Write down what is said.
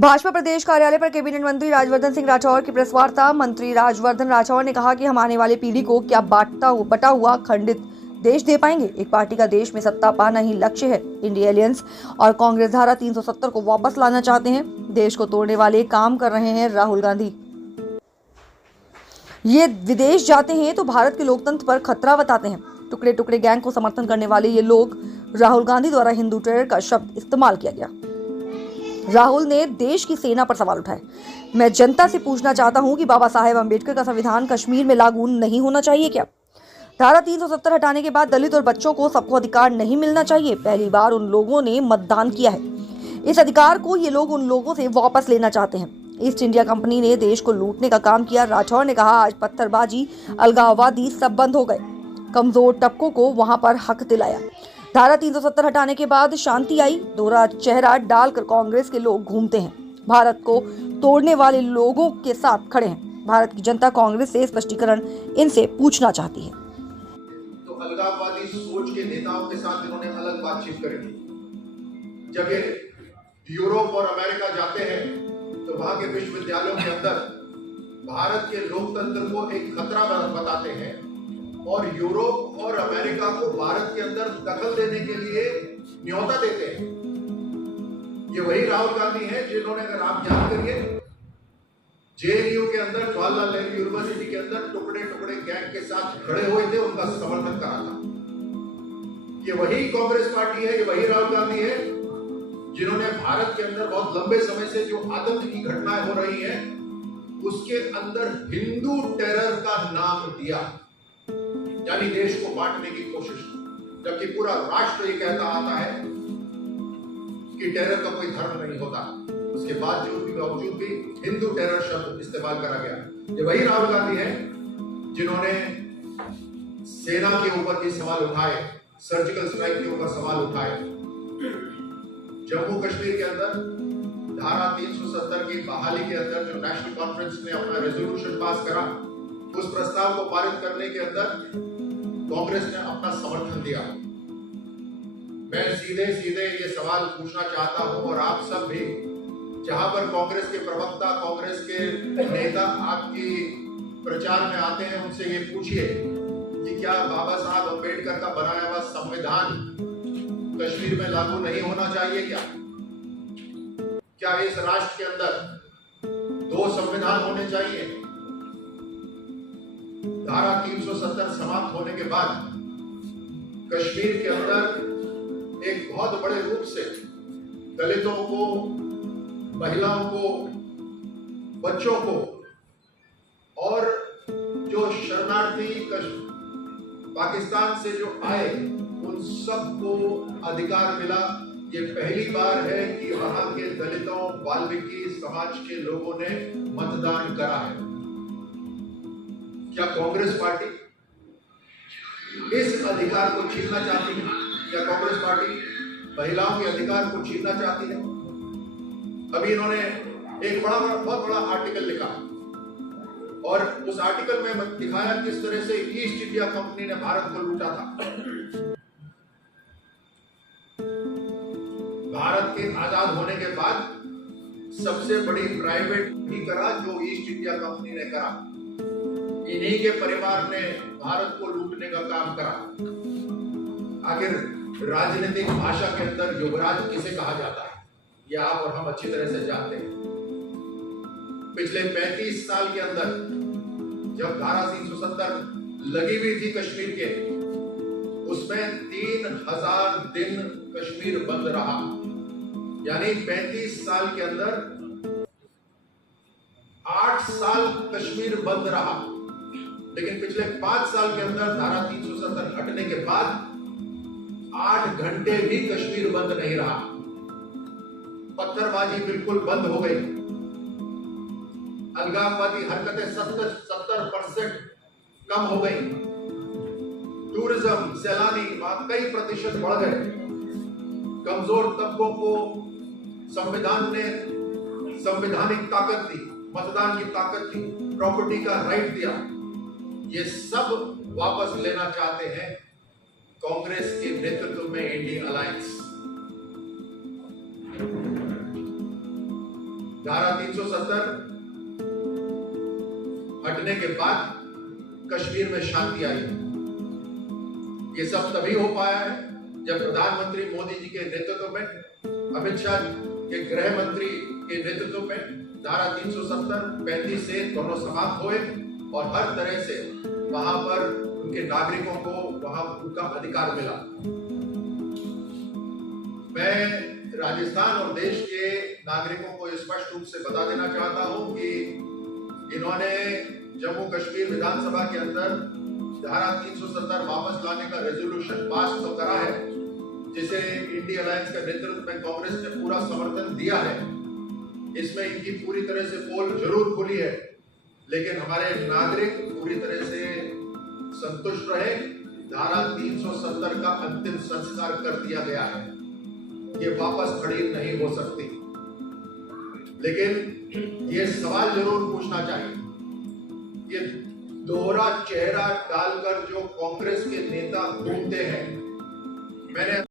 भाजपा प्रदेश कार्यालय पर कैबिनेट मंत्री राजवर्धन सिंह राठौर की प्रेस वार्ता। मंत्री राजवर्धन राठौर ने कहा कि हम आने वाली पीढ़ी को क्या बटा हुआ खंडित देश दे पाएंगे। एक पार्टी का देश में सत्ता पाना ही लक्ष्य है। इंडिया अलायंस और कांग्रेस धारा 370 को वापस लाना चाहते हैं। देश को तोड़ने वाले काम कर रहे हैं राहुल गांधी। ये विदेश जाते हैं तो भारत के लोकतंत्र पर खतरा बताते हैं। टुकड़े टुकड़े गैंग को समर्थन करने वाले ये लोग, राहुल गांधी द्वारा हिंदू टेरर का शब्द इस्तेमाल किया गया। राहुल ने देश की सेना पर सवाल उठाए। मैं जनता से पूछना चाहता हूं कि बाबा साहेब अंबेडकर का संविधान कश्मीर में लागू नहीं होना चाहिए क्या? धारा 370 हटाने के बाद दलित और बच्चों को सबको अधिकार नहीं मिलना चाहिए। पहली बार उन लोगों ने मतदान किया है। इस अधिकार को ये लोग उन लोगों से वापस लेना चाहते हैं। ईस्ट इंडिया कंपनी ने देश को लूटने का काम किया। राठौर ने कहा, आज पत्थरबाजी, अलगाववादी सब बंद हो गए। कमजोर तबकों को वहां पर हक दिलाया। धारा 370 हटाने के बाद शांति आई। दोहरा चेहरा डालकर कांग्रेस के लोग घूमते हैं। भारत को तोड़ने वाले लोगों के साथ खड़े हैं। भारत की जनता कांग्रेस से स्पष्टीकरण इनसे पूछना चाहती है। तो अलगाववादी सोच के नेताओं के साथ इन्होंने अलग बातचीत करी। जब ये यूरोप और अमेरिका जाते हैं तो वहां के विश्वविद्यालयों के अंदर भारत के लोकतंत्र को एक खतरा बताते हैं और यूरोप और अमेरिका को भारत के अंदर दखल देने के लिए न्योता देते हैं। ये वही राहुल गांधी हैं जिन्होंने, अगर आप याद करिए, जेएनयू के अंदर, जवाहरलाल नेहरू यूनिवर्सिटी के अंदर टुकड़े टुकड़े गैंग के साथ खड़े हुए थे, उनका समर्थन करा था। ये वही कांग्रेस पार्टी है, ये वही राहुल गांधी है जिन्होंने भारत के अंदर बहुत लंबे समय से जो आतंक की घटनाएं हो रही हैं उसके अंदर हिंदू टेरर का नाम दिया, यानी देश को बांटने की कोशिश, जबकि पूरा राष्ट्र ये कहता आता है कि टेरर का कोई धर्म नहीं होता। उसके बावजूद भी हिंदू टेरर शब्द इस्तेमाल करा गया। ये वही राहुल गांधी है जिन्होंने सेना के ऊपर भी सवाल उठाए, सर्जिकल स्ट्राइक के ऊपर सवाल उठाए। जम्मू कश्मीर के अंदर धारा 370 की बहाली के अंदर जो नेशनल कॉन्फ्रेंस ने अपना रेजोल्यूशन पास करा, उस प्रस्ताव को पारित करने के अंदर कांग्रेस ने अपना समर्थन दिया। मैं सीधे सीधे ये सवाल पूछना चाहता हूं और आप सब भी, जहां पर कांग्रेस के प्रवक्ता, कांग्रेस के नेता आपकी प्रचार में आते हैं, उनसे ये पूछिए कि क्या बाबा साहब अंबेडकर का बनाया हुआ संविधान कश्मीर में लागू नहीं होना चाहिए? क्या इस राष्ट्र के अंदर 2 संविधान होने चाहिए? धारा 370 समाप्त होने के बाद कश्मीर के अंदर एक बहुत बड़े रूप से दलितों को, महिलाओं को, बच्चों को और जो शरणार्थी पाकिस्तान से जो आए उन सबको अधिकार मिला। ये पहली बार है कि वहां के दलितों, वाल्मीकि समाज के लोगों ने मतदान करा है। क्या कांग्रेस पार्टी इस अधिकार को छीनना चाहती है? क्या कांग्रेस पार्टी महिलाओं के अधिकार को छीनना चाहती है? अभी इन्होंने एक बहुत बड़ा आर्टिकल लिखा और उस आर्टिकल में दिखाया किस तरह से ईस्ट इंडिया कंपनी ने भारत को लूटा था। भारत के आजाद होने के बाद सबसे बड़ी प्राइवेट भी करा जो ईस्ट इंडिया कंपनी ने करा। इन्हीं के परिवार ने भारत को लूटने का काम करा। आखिर राजनीतिक भाषा के अंदर युवराज किसे कहा जाता है, ये आप और हम अच्छी तरह से जानते हैं। पिछले 35 साल के अंदर जब धारा 370 लगी हुई थी कश्मीर के, उसमें 3000 दिन कश्मीर बंद रहा। यानी 35 साल के अंदर 8 साल कश्मीर बंद रहा। लेकिन पिछले 5 साल के अंदर धारा 370 हटने के बाद 8 घंटे भी कश्मीर बंद नहीं रहा। पत्थरबाजी बिल्कुल बंद हो गई। अलगाववादी हरकतें 70% कम हो गई। टूरिज्म, सैलानी कई प्रतिशत बढ़ गए। कमजोर तबकों को संविधान ने संवैधानिक ताकत दी, मतदान की ताकत दी, प्रॉपर्टी का राइट दिया। ये सब वापस लेना चाहते हैं कांग्रेस के नेतृत्व में इंडिया अलायंस। धारा 370 हटने के बाद कश्मीर में शांति आई। ये सब तभी हो पाया है जब प्रधानमंत्री मोदी जी के नेतृत्व में, अमित शाह के गृह मंत्री के नेतृत्व में धारा 370, 35 से दोनों समाप्त हुए और हर तरह से वहां पर उनके नागरिकों को वहां उनका अधिकार मिला। मैं राजस्थान और देश के नागरिकों को स्पष्ट रूप से बता देना चाहता हूं कि इन्होंने जम्मू कश्मीर विधानसभा के अंदर धारा 370 वापस लाने का रेजोल्यूशन पास तो करा है, जिसे इंडिया अलायंस के नेतृत्व में कांग्रेस ने पूरा समर्थन दिया है। इसमें इनकी पूरी तरह से पोल जरूर खुली है, लेकिन हमारे नागरिक पूरी तरह से संतुष्ट रहे। धारा 370 का अंतिम संस्कार कर दिया गया है, ये वापस खड़ी नहीं हो सकती। लेकिन ये सवाल जरूर पूछना चाहिए, ये दोहरा चेहरा डालकर जो कांग्रेस के नेता घूमते हैं, मैंने